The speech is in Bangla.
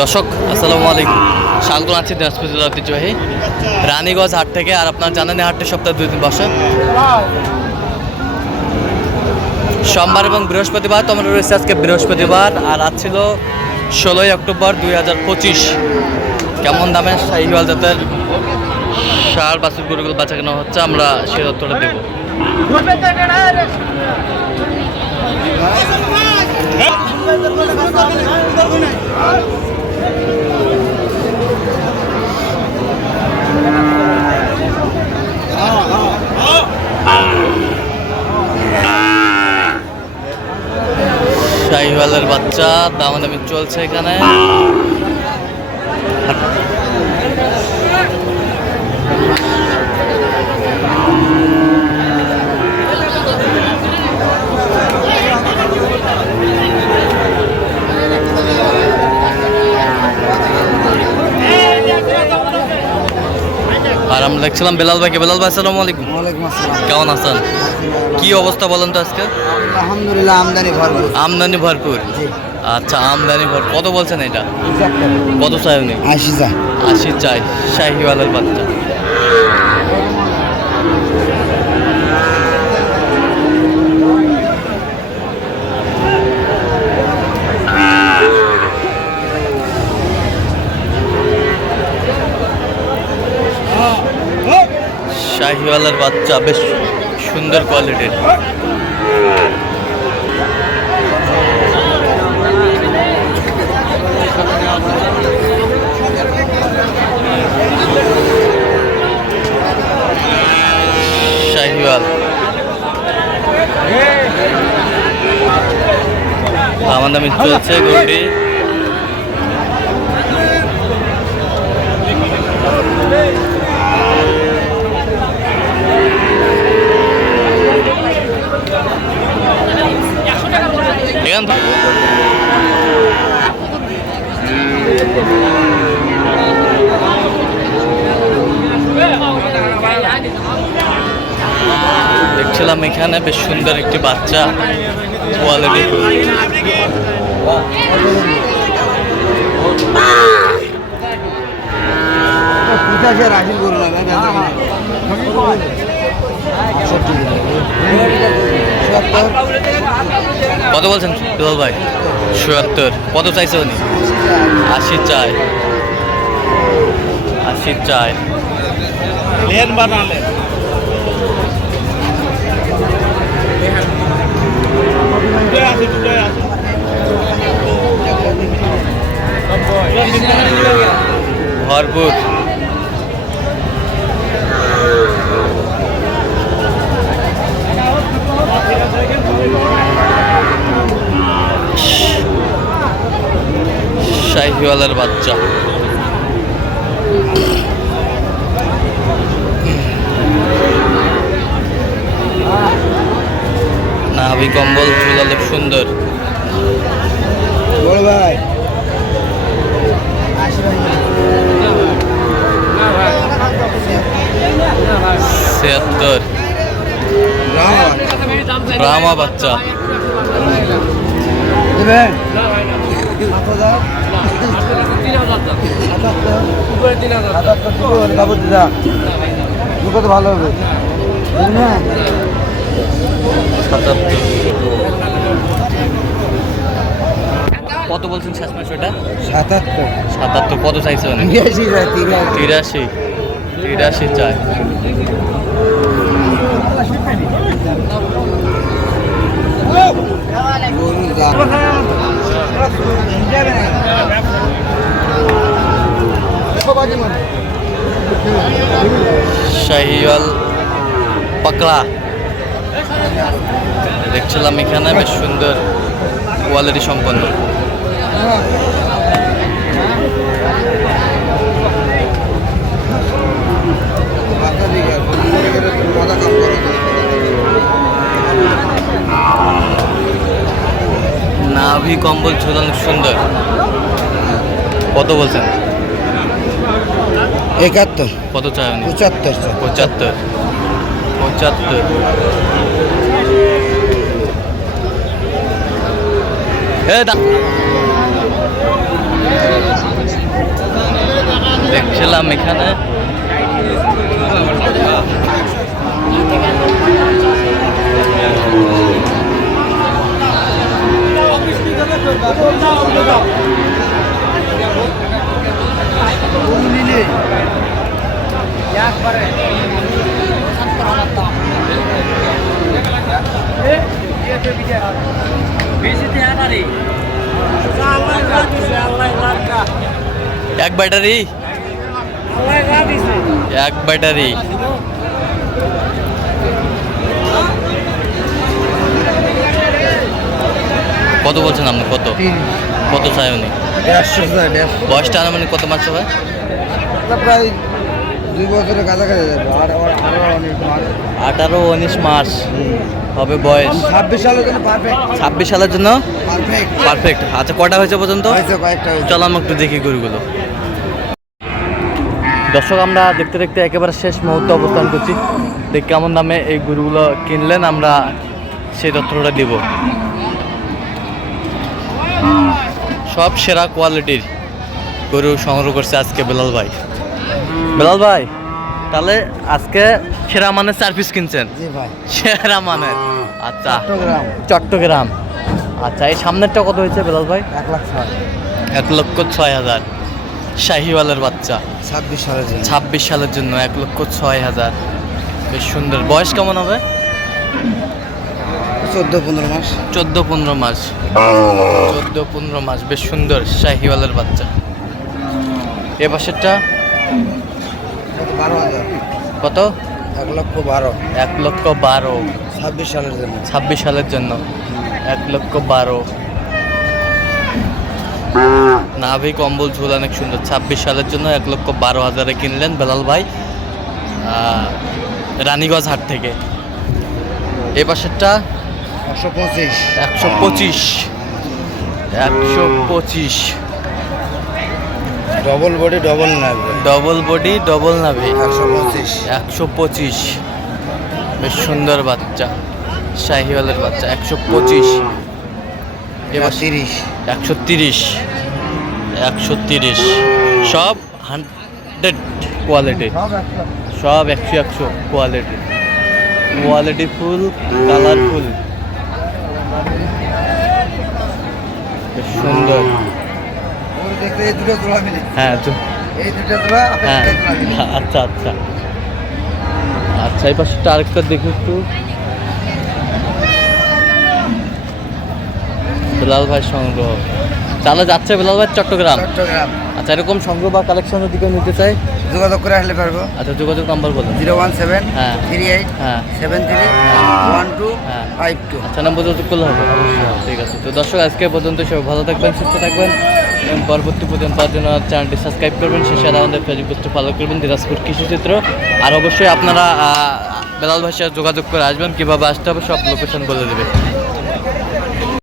দর্শক, আসসালামু আলাইকুম। স্বাগত আছি দিনাজপুর জেলার ঐতিহ্যবাহী রানীগঞ্জ হাট থেকে, আর আপনার জানেন হাটটি সপ্তাহে দুই দিন বসে। সোমবার এবং বৃহস্পতিবার, তো আমরা রয়েছে আজকে বৃহস্পতিবার, আর আজ ছিল ষোলোই অক্টোবর দুই হাজার পঁচিশ। কেমন দামে শাহিওয়াল জাতের সার বাছুর গরুগুলো বাচ্চা কেনা হচ্ছে, আমরা সে তথ্যটা দেবো। শাহিওয়ালের বাচ্চা দামাদামি চলছে এখানে। আর আমরা দেখছিলাম বেলাল ভাইকে। বেলাল ভাই আসসালামু আলাইকুম। কেমন আছেন? কি অবস্থা বলেন তো আজকে? আলহামদুলিল্লাহ আমদানি ভরপুর। আমদানি ভরপুর। আচ্ছা আমদানি ভর কত বলছেন এটা? কত চাই উনি? আশি চাই আশি চাই শাহিওয়ালের বাচ্চা। শাহিওয়ালের বাচ্চা বেশ সুন্দর কোয়ালিটির। শাহিওয়াল। আমার দামি চলছে গরুটি এখান থেকে দেখছিলাম এখানে, বেশ সুন্দর একটি বাচ্চা কত বলছেন দুলাল ভাই? চুয়াত্তর কত চাইছে উনি? আশি চাই। আশি চাই। লেন বানালেন। ভরপুর শাহিওয়ালের বাচ্চা। নাভি কম্বল চুলালে সুন্দর। বড় ভাই আশি ভাই ছিয়াত্তর। ব্রাহ্মা বাচ্চা। কত ভালো হবে কত বলছেন শেষ ম্যাচ ওটা সাতাত্তর। সাতাত্তর। কত চাইছে তিরাশি। তিরাশি। তিরাশি চাই। শাহিওয়াল পাকড়া। দেখছিলাম এখানে বেশ সুন্দর কোয়ালিটি সম্পন্ন। খুবই কম্বল অনেক সুন্দর। কত বলছেন? একাত্তর। কত চায় পঁচাত্তর পঁচাত্তর। পঁচাত্তর। দেখছিলাম এখানে। এক ব্যাটারি? এক ব্যাটারি। কত বলছেন আপনি? কত? কত চাই উনি? বয়সটা আনুমানিক কত মাস হবে প্রায় দুই বছরের কাছাকাছি যাবে আঠারো উনিশ মাস। হবে বয়স। ছাব্বিশ সালের জন্য পারফেক্ট ছাব্বিশ সালের জন্য? পারফেক্ট পারফেক্ট আচ্ছা কটা হয়েছে পর্যন্ত? চলো আমরা একটু দেখি গরুগুলো। দর্শক আমরা দেখতে দেখতে একেবারে শেষ মুহূর্তে অবস্থান করছি। দেখ কেমন দামে এই গরুগুলো কিনলেন আমরা সেই তথ্যটা দিব। সব সেরা কোয়ালিটির গরু সংগ্রহ করছে আজকে বেলাল ভাই। বেলাল ভাই তাহলে আজকে সেরা মানের চার পিস কিনছেন? জি ভাই। সেরা মানের। আচ্ছা। চট্টগ্রাম। চট্টগ্রাম। আচ্ছা এই সামনেরটা কত হয়েছে বেলাল ভাই? এক লাখ ছয়। এক লক্ষ ছয় হাজার। শাহিওয়ালের বাচ্চা। ছাব্বিশ সালের জন্য। ছাব্বিশ সালের জন্য এক লক্ষ ছয় হাজার। বেশ সুন্দর। বয়স কেমন হবে? চোদ্দ পনেরো মাস। চোদ্দ পনেরো মাস। চোদ্দ পনেরো মাস। বেশ সুন্দর। শাহিওয়ালের বাচ্চা। এ পাশেরটা? কত? এক লক্ষ বারো। এক লক্ষ বারো। ছাব্বিশ সালের জন্য। ছাব্বিশ সালের জন্য। এক লক্ষ বারো। নাভি কম্বল ঝুল অনেক সুন্দর। ছাব্বিশ সালের জন্য এক লক্ষ বারো হাজারে কিনলেন বেলাল ভাই রানীগঞ্জ হাট থেকে। এ পাশেরটা? একশো পঁচিশ। একশো পঁচিশ। একশো পঁচিশ। ডবল বডি ডবল নামবে ডবল বডি ডবল নাভি একশো পঁচিশ। একশো পঁচিশ। বেশ সুন্দর বাচ্চা। শাহিওয়ালের বাচ্চা একশো পঁচিশ। এবার তিরিশ। একশো তিরিশ। একশো তিরিশ। সব হান্ড্রেড কোয়ালিটি। সব একশো। একশো কোয়ালিটি। কোয়ালিটি ফুল কালারফুল বেশ সুন্দর। এই দুটো জোড়া মিলে। হ্যাঁ এই দুটো জোড়া হ্যাঁ। আচ্ছা আচ্ছা। আচ্ছা এই পাশে আরেকটা দেখি একটু। বেলাল ভাই সংগ্রহ। তাহলে যাচ্ছে বেলাল ভাই চট্টগ্রাম। চট্টগ্রাম। আচ্ছা এরকম সংগ্রহ বা কালেকশনের দিকে নিতে চাই যোগাযোগ করে আসলে পারব। আচ্ছা যোগাযোগ নাম্বার বলুন জিরো ওয়ান সেভেন হ্যাঁ। থ্রি এইট হ্যাঁ। সেভেন থ্রি ওয়ান টু হ্যাঁ। Five two. আচ্ছা নাম্বার যোগাযোগ করলে হবে। ঠিক আছে তো দর্শক আজকে পর্যন্ত সব ভালো থাকবেন সুস্থ থাকবেন এবং পরবর্তী পর্যন্ত পাওয়ার জন্য চ্যানেলটি সাবস্ক্রাইব করবেন সাথে আমাদের ফেসবুক পেজটি ফলো করবেন দিনাজপুর কৃষিচিত্র আর অবশ্যই আপনারা বেলাল ভাষায় যোগাযোগ করে আসবেন কীভাবে আসতে হবে সব লোকেশন বলে দেবে।